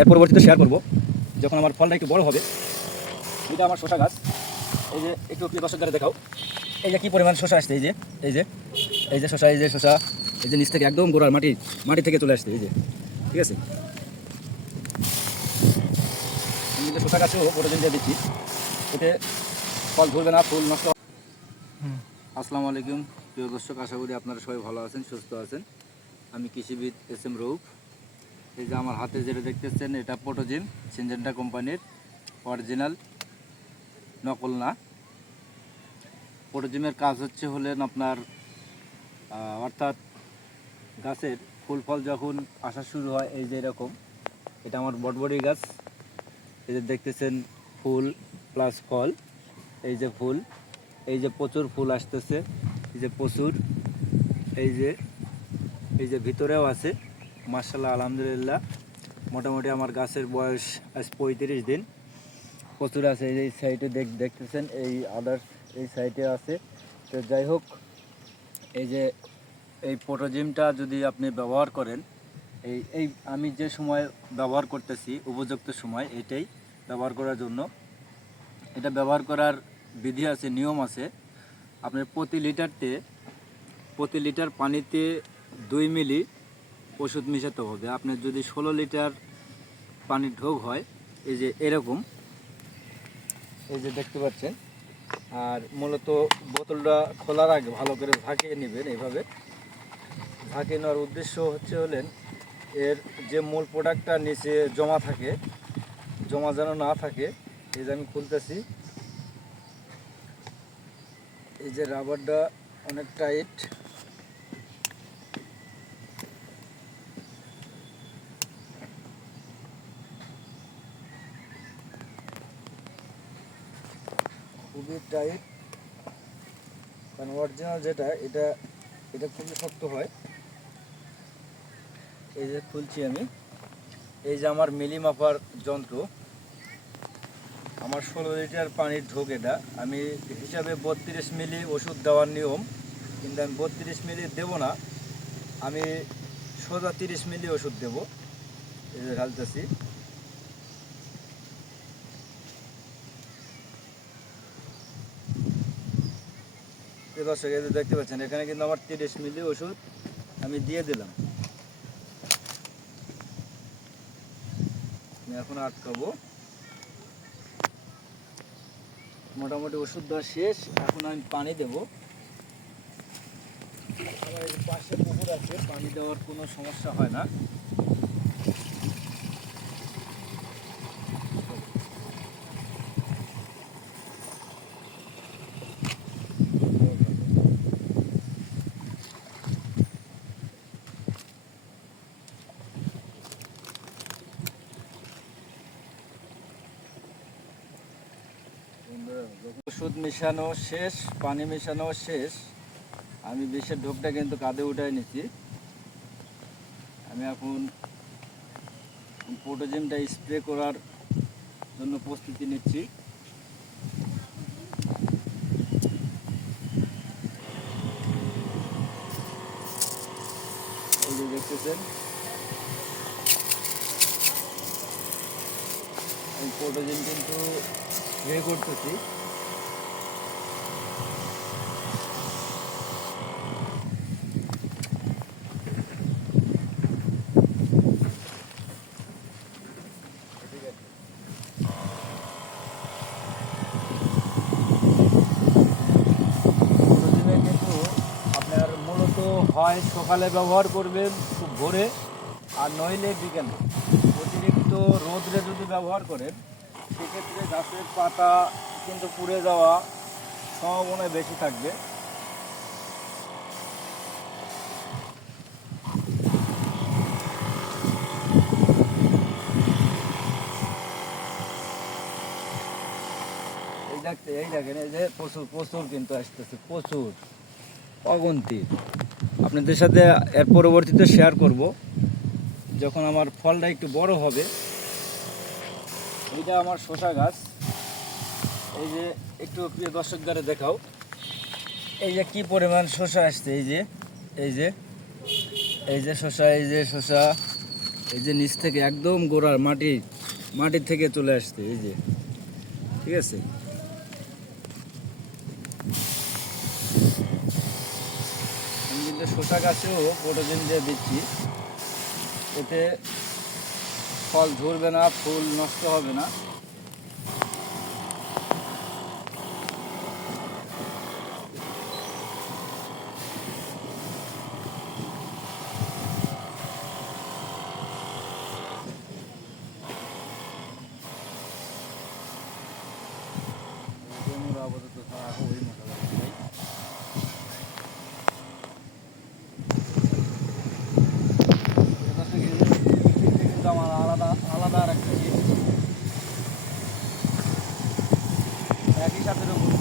এর পরবর্তীতে শেয়ার করব। যখন আমার ফলটা একটু বড় হবে, এটা আমার শশা গাছ। এই যে একটু প্রিয় দর্শকদের দেখাও। এই যে কী পরিমাণ শশা আসছে, এই যে এই যে এই যে শশা এই যে শশা এই যে নিচ থেকে একদম গোড়ার মাটি মাটি থেকে চলে আসছে, এই যে, ঠিক আছে? আমি কিন্তু শশা গাছেও প্রোটিন দিয়ে দিচ্ছি, এতে ফল ধরবে না, ফুল নষ্ট আসসালামু আলাইকুম, প্রিয় দর্শক, আশা করি আপনারা সবাই ভালো আছেন, সুস্থ আছেন। আমি কৃষিবিদ এস এম রৌফ। এই যে আমার হাতে যেটা দেখতেছেন, এটা পোটোজিম সিনজেন্টা কোম্পানির অরিজিনাল নকল না। পোটোজিমের কাজ হচ্ছে হলেন আপনার অর্থাৎ গাছের ফুল ফল যখন আসা শুরু হয়, এই যে এরকম, এটা আমার বটবড়ি গাছ। এই যে দেখতেছেন ফুল প্লাস ফল, এই যে ফুল, এই যে প্রচুর ফুল আসতেছে, এই যে প্রচুর, এই যে এই যে ভিতরেও আছে। মার্শাল্লাহ আলহামদুলিল্লাহ। মোটামুটি আমার গাছের বয়স আজ পঁয়ত্রিশ দিন। প্রচুর আছে, এই সাইডে দেখ দেখতেছেন, এই আদার্স এই সাইডে আছে। তো যাই হোক, এই যে এই পোটোজিমটা যদি আপনি ব্যবহার করেন, এই এই আমি যে সময় ব্যবহার করতেছি, উপযুক্ত সময়, এটাই ব্যবহার করার জন্য। এটা ব্যবহার করার বিধি আছে, নিয়ম আছে। আপনার প্রতি লিটারতে প্রতি লিটার পানিতে দুই মিলি ওষুধ মেশাতে হবে। আপনার যদি ষোলো লিটার পানির ঢোক হয়, এই যে এরকম, এই যে দেখতে পাচ্ছেন, আর মূলত বোতলটা খোলার আগে ভালো করে ঝাঁকিয়ে নেবেন এইভাবে। ঝাঁকিয়ে নেওয়ার উদ্দেশ্য হচ্ছে হলেন, এর যে মূল প্রোডাক্টটা নিচে জমা থাকে, জমা যেন না থাকে, এই যে আমি খুলতেছি। এই যে রাবারটা অনেক টাইট খুবই টাইট কারণ অরিজিনাল যেটা, এটা এটা খুবই শক্ত হয়। এই যে খুলছি আমি। এই যে আমার মিলি মাপার যন্ত্র। আমার ষোলো লিটার পানির ঢোক এটা। আমি হিসাবে বত্রিশ মিলি ওষুধ দেওয়ার নিয়ম। কিন্তু আমি বত্রিশ মিলি দেবো না। আমি সোজা তিরিশ মিলি ওষুধ দেবো। এই যে ঢালতেছি। দর্শক দেখতে পাচ্ছেন, এখানে কিন্তু আমার তিরিশ মিলি ওষুধ আমি দিয়ে দিলাম। এখন আটকাবো। মোটামুটি ওষুধ দেওয়া শেষ, এখন আমি পানি দেব। আমার পাশে পুকুর আছে, পানি দেওয়ার কোনো সমস্যা হয় না। ওষুধ মেশানো শেষ, পানি মেশানো শেষ। আমি বিষের ঢোকটা কিন্তু কাঁধে উঠাই নিচ্ছি আমি এখন পোটোজিমটা স্প্রে করার জন্য প্রস্তুতি নিচ্ছি। দেখতেছেন। পোটোজিম কিন্তু স্প্রে করতেছি প্রতিদিনে কিন্তু আপনার মূলত হয় সকালে ব্যবহার করবেন খুব ভোরে, আর নইলে বিকেলে। অতিরিক্ত রোদ্রে যদি ব্যবহার করেন, সেক্ষেত্রে গাছের পাতা কিন্তু পুড়ে যাওয়া সম্ভাবনা বেশি থাকবে। এই দেখতে, এই দেখেন, এই যে প্রচুর প্রচুর কিন্তু আসতেছে, প্রচুর। অগন্তি। আপনাদের সাথে এর পরবর্তীতে শেয়ার করব। যখন আমার ফলটা একটু বড় হবে এটা আমার শশা গাছ। এই যে একটু প্রিয় দর্শকদারে দেখাও। এই যে কি পরিমাণ শশা আসছে, এই যে এই যে এই যে শশা এই যে শশা এই যে নিচ থেকে একদম গোড়ার মাটি মাটির থেকে চলে আসছে, এই যে। ঠিক আছে? কিন্তু শসা গাছেও প্রোটোজিন দিয়ে দিচ্ছি। এতে ফল ধরবে না ফুল নষ্ট হবে না আমরা আপাতত রাখো ওই মোটা গাছটাই। এটা থেকে কিন্তু আমার আলাদা আলাদা আর একটা ইয়ে। একই সাথে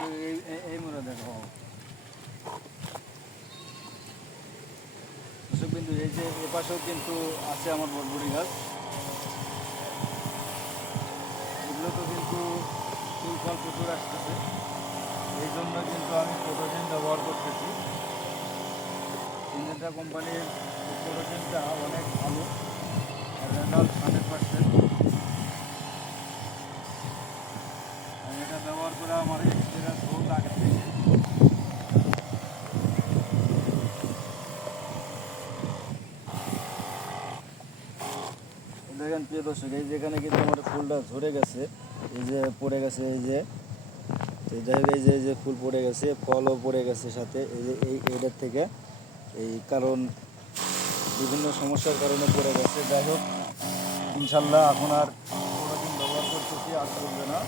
এই এই দেখো এই যে এ পাশেও কিন্তু আছে আমার বরবরি গাছ এগুলো তো কিন্তু ফুল ফল প্রচুর আসতেছে এই জন্য কিন্তু আমি প্রোটোজিন ব্যবহার করতেছি ইন্ডিয়া কোম্পানির প্রোটোজিনটা অনেক ভালো রেজাল্ট হান্ড্রেড পার্সেন্ট আমি এটা ব্যবহার করে আমার এক্সপিরিয়েন্স বহুত আগে থেকে প্রিয় দর্শক, এই যেখানে কিন্তু আমার ফুলটা ঝরে গেছে, এই যে পড়ে গেছে, এই যে যাই এই যে এই যে ফুল পড়ে গেছে, ফলও পড়ে গেছে সাথে, এই যে, এই এটার থেকে, এই কারণ বিভিন্ন সমস্যার কারণে পড়ে গেছে। যাই হোক, ইনশাল্লাহ এখন আর কোনোদিন ব্যবহার করতেছি, আর করবে না।